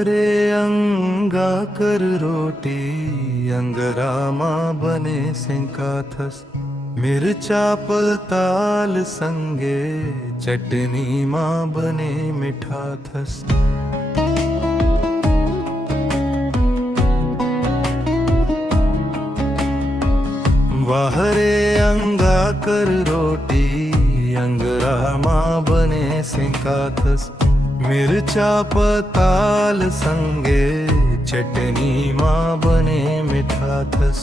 वाहरे अंगा कर रोटी अंगरामा बने सिंका थस मिरचा पताल संगे चटनी माँ बने मीठा थस। वाहरे अंगा कर रोटी अंगरामा बने सिंका थस मिरचा पताल संगे चटनी माँ बने मीठा थस।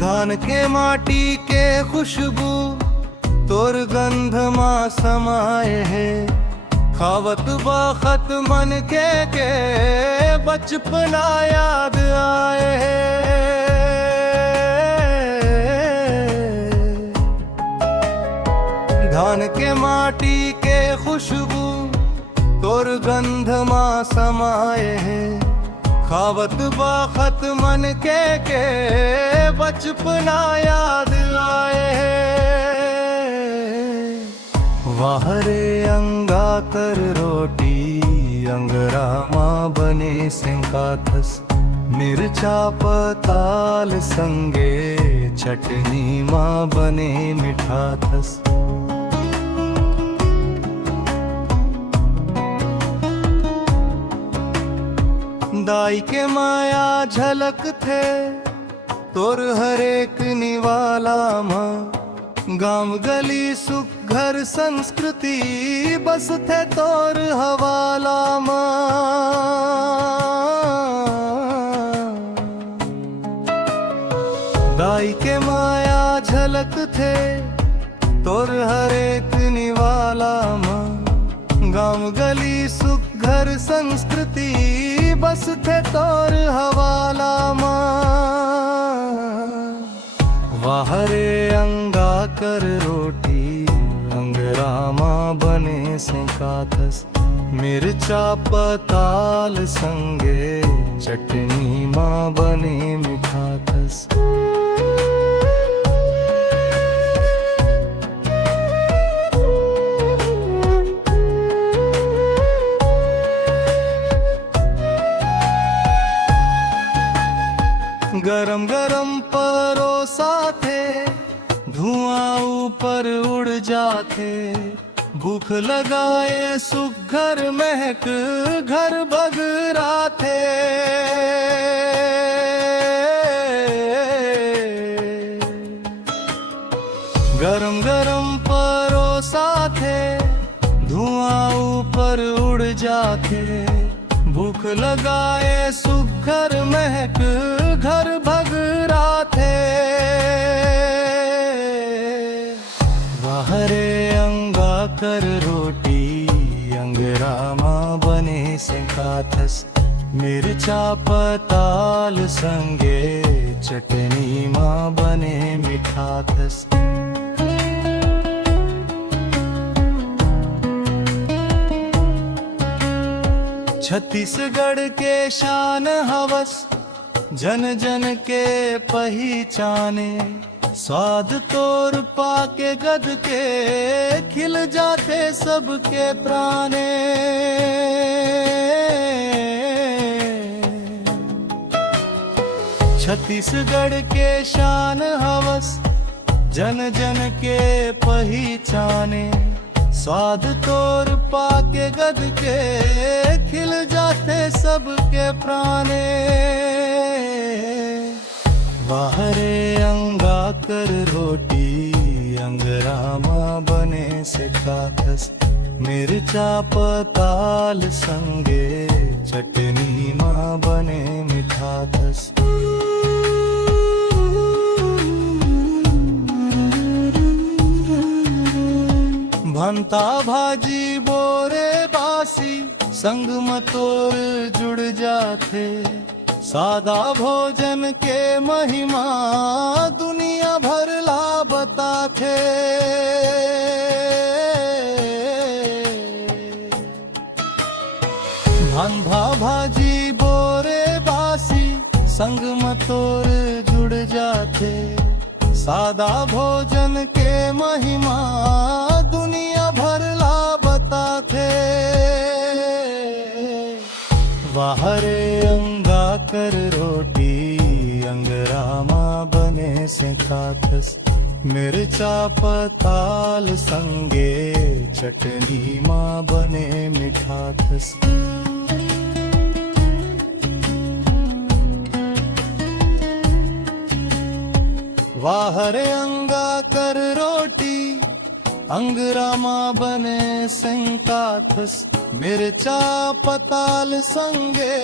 धान के माटी के खुशबू तोर गंध माँ समाये है खावत बखत मन के बचपना याद आए है। धान के माटी के खुशबू तोर गंध माँ समाये है खावत बखत मन के बचपना याद आए है। वाहरे अंगा कर रोटी अंगरामा बने सिंका थस मिरचा पताल संगे चटनी माँ बने मीठा थस। दाई के माया झलक थे तोर हरेक निवाला माँ गांव गली सुख घर संस्कृति बस थे तोर हवाला माँ। दाई के माया झलक थे तोर हरेक निवाला माँ गांव गली सुख घर संस्कृति बस थे तोर हवाला माँ। वाहरे अंगा कर रोटी अंगरामा बने सिंका थस मिरचा पताल संगे चटनी माँ बने मीठा थस। गरम गरम परोसा थे धुआं ऊपर उड़ जाते भूख लगाए सुघर महक घर बगरा थे। गरम गरम परोसा थे धुआं ऊपर उड़ जाते भूख लगाए सुघर महक घर भगरा थे। वाहरे अंगा कर रोटी अंगरामा बने सिंका थस मिरचा पताल संगे चटनी माँ बने मीठा थस। छत्तीसगढ़ के शान हवस जन जन के पहचाने स्वाद तोर पाके गद के खिल जाते सबके प्राणे। छत्तीसगढ़ के शान हवस जन जन के पहचाने स्वाद तोर पाके गद के खिल जाते सबके प्राणे। वाहरे अंगा कर रोटी अंगरामा बने सिंका थस मिरचा पताल संगे चटनी माँ बने मीठा थस। भंता भाजी बोरे बासी संग मतोर जुड़ जाते सादा भोजन के महिमा दुनिया भर ला बताते। भंता भाजी बोरे बासी संग मतोर जुड़ जाते सादा भोजन के महिमा वाहरे अंगा कर रोटी अंगरामा बने से खातस मिरचा पताल संगे चटनी मां बने मिठाथस वाहरे अंगा कर रोटी अंगरामा बने संकाथस मिरचा पताल संगे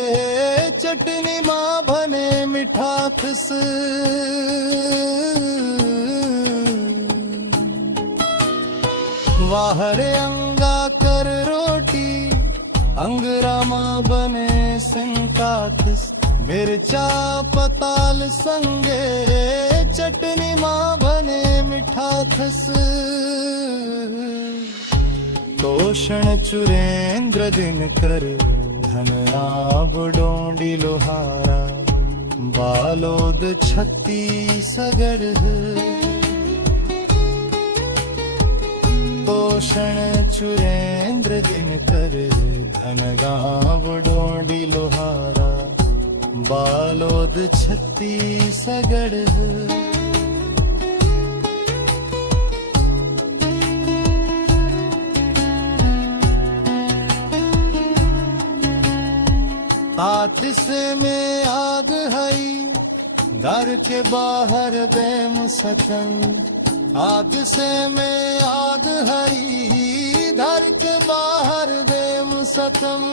चटनी मां बने मिठाथस वाहरे अंगा कर रोटी अंगरामा बने संकाथस मिरचा पताल संगे चटनी मां बने मिठाथस तोषण चुरेंद्र दिनकर धनराब डोंडी लोहारा बालोद छत्तीसगढ़ तोषण चुरेंद्र दिनकर धनगांव डोंडी लोहारा बालोद छत्तीसगढ़ तात से में आग हई घर के बाहर बेमुसतन आग से में आग हई घर के बाहर बेमुसतन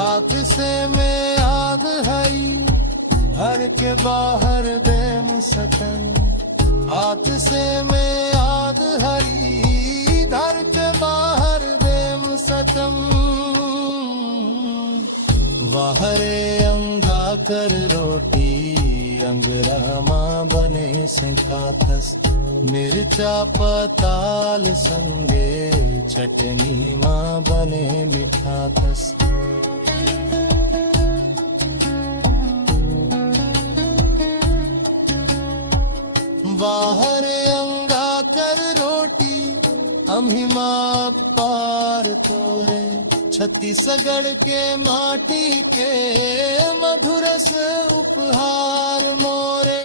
आग से में आग हई घर के बाहर बेमुसतन आग से में आग हई घर के बाहर बेमुसतम वाहरे अंगा कर रोटी अंगरामा बने सिंखाथस मिर्चा पताल संगे चटनी मां बने मिठाथस वाहरे अंगा कर रोटी अम्हिमा पार तोरे छत्तीसगढ़ के माटी के मधुरस उपहार मोरे।